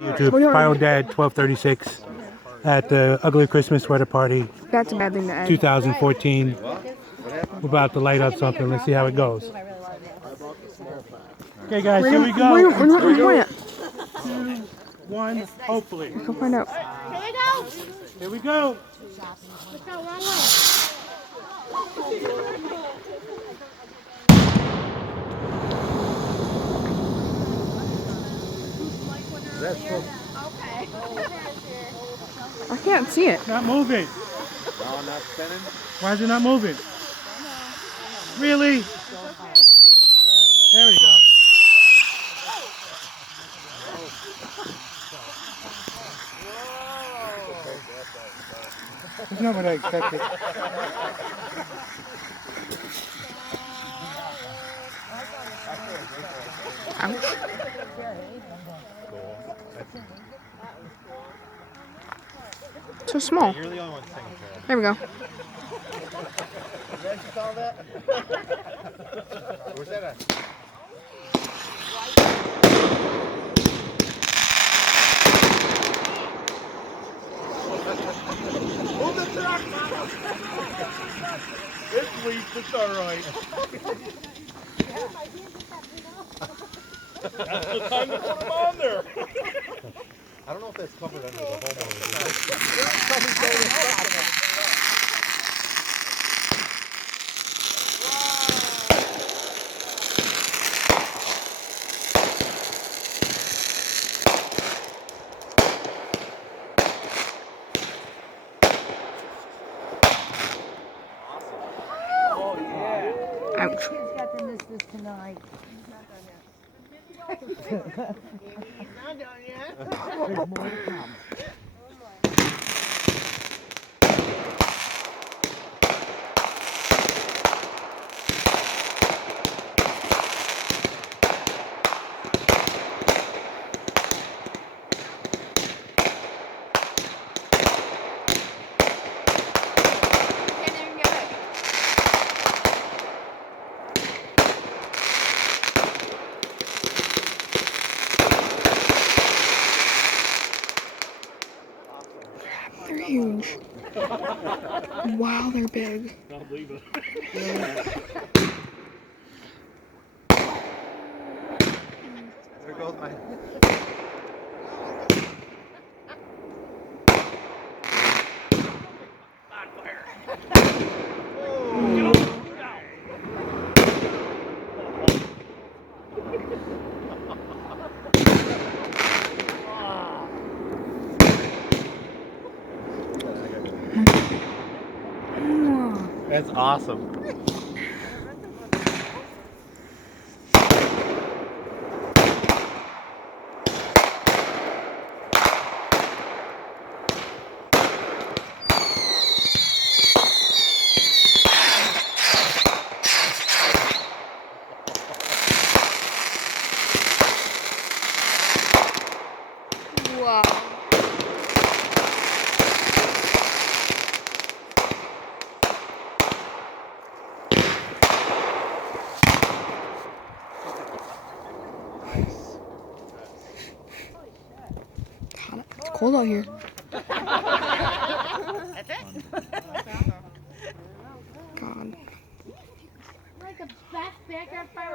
YouTube, Bio Dad 1236 at the Ugly Christmas Sweater Party That's a bad thing to add. 2014. We're about to light up something. Let's see how it goes. Okay, guys, here we go. Where do you point it? 2, 1, hopefully. Go find out. Here we go. Here we go. Let's go one way. I can't see it. Not moving. No, not spinning. Why is it not moving? Really? There we go. That's not what I expected. Ouch. So small. You're the only one taking care of There we go. it. Where's that at? Move the truck! It's weak, it's alright. That's the time to put them on there. I don't know if that's covered under the homeowner. Ouch. He's got to miss this tonight. He's not done yet. There's more to come. They're huge. Wow, they're big. Don't believe it. There goes my... That's awesome. Wow. God, it's cold out here. God. Like a backyard fire.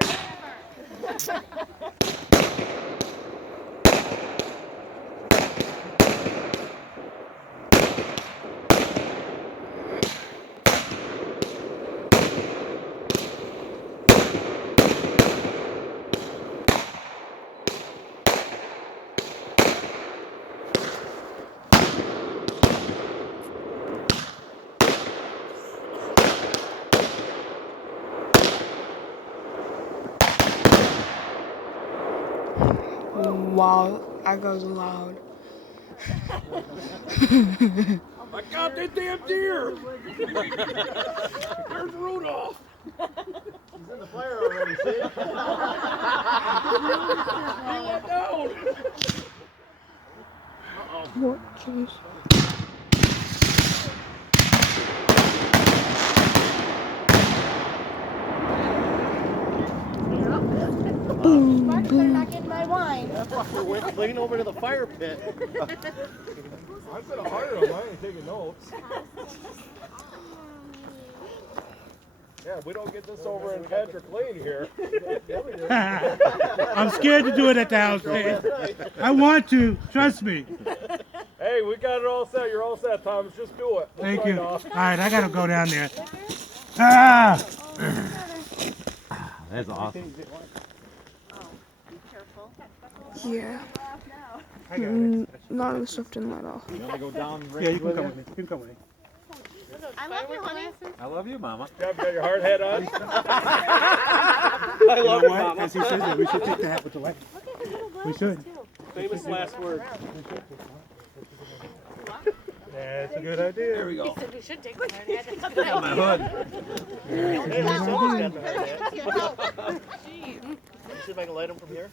Wow, that goes loud. I got that damn deer! There's Rudolph! He's in the fire already, see? He went down! What? Jeez. Boom, boom. Not getting my wine. Lean over to the fire pit. I'm gonna hire him. I ain't taking notes. Yeah, we don't get this over in Patrick Lane here. I'm scared to do it at the house, man. I want to. Trust me. Hey, we got it all set. You're all set, Thomas. Just do it. We'll Thank sign you. off. All right, I gotta go down there. Ah! That's awesome. Yeah. I got it. None of the stuff didn't light off. You wanna go down? Yeah, you can come with me. You can come with me. I love you, honey. I love you, Mama. Jeff, got your hard hat on? I love what? As he says it, we should take the hat with the light. We should. Famous last word. That's a good idea. There we go. We should take one. I My hood. Hey, someone's got the hard hat. See if I can light him from here.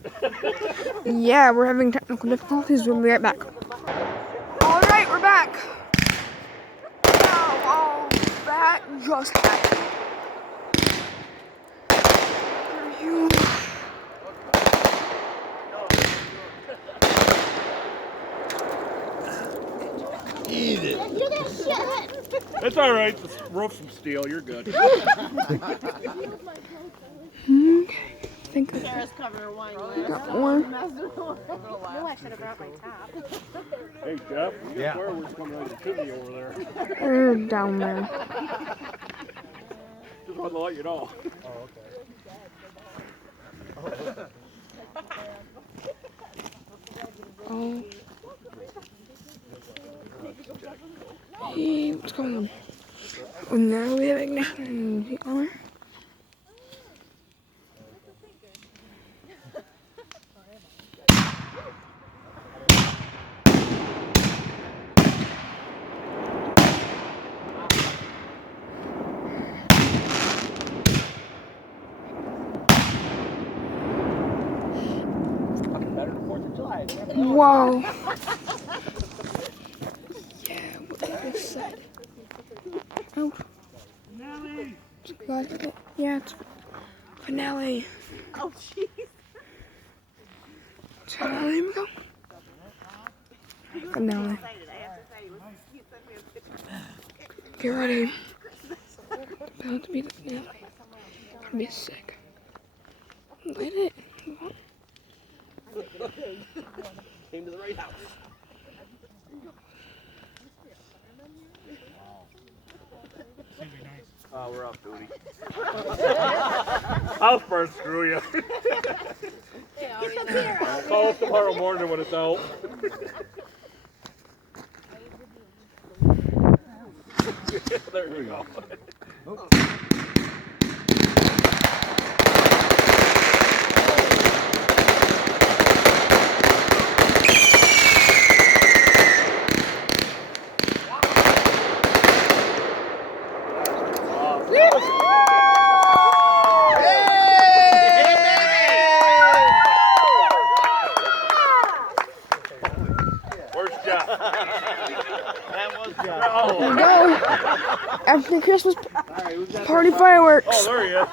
Yeah, we're having technical difficulties. We'll be right back. All right, we're back. Oh, that just happened. Are you? It's all right. The roof's from steel. You're good. I think I Sarah's covering her wine. got one. I should have brought my top. Hey, Jeff. Yeah. Fireworks coming out of the chimney over there. They're down there. Just wanted to let you know. Oh. Hey, what's going on? Oh, now we have ignition on. Wow. Yeah, what is that? Oh. Yeah, it's finale. Oh, jeez. It's finale, here we go. Finale. Get ready. About to be the finale. Gonna be sick. Light it. Came to the right house. Oh, we're off duty. I'll first screw you. Call us tomorrow morning when it's out. There we go. Where's Jeff? That was Jeff. Oh, There we go. After Christmas party fireworks. oh, there he is.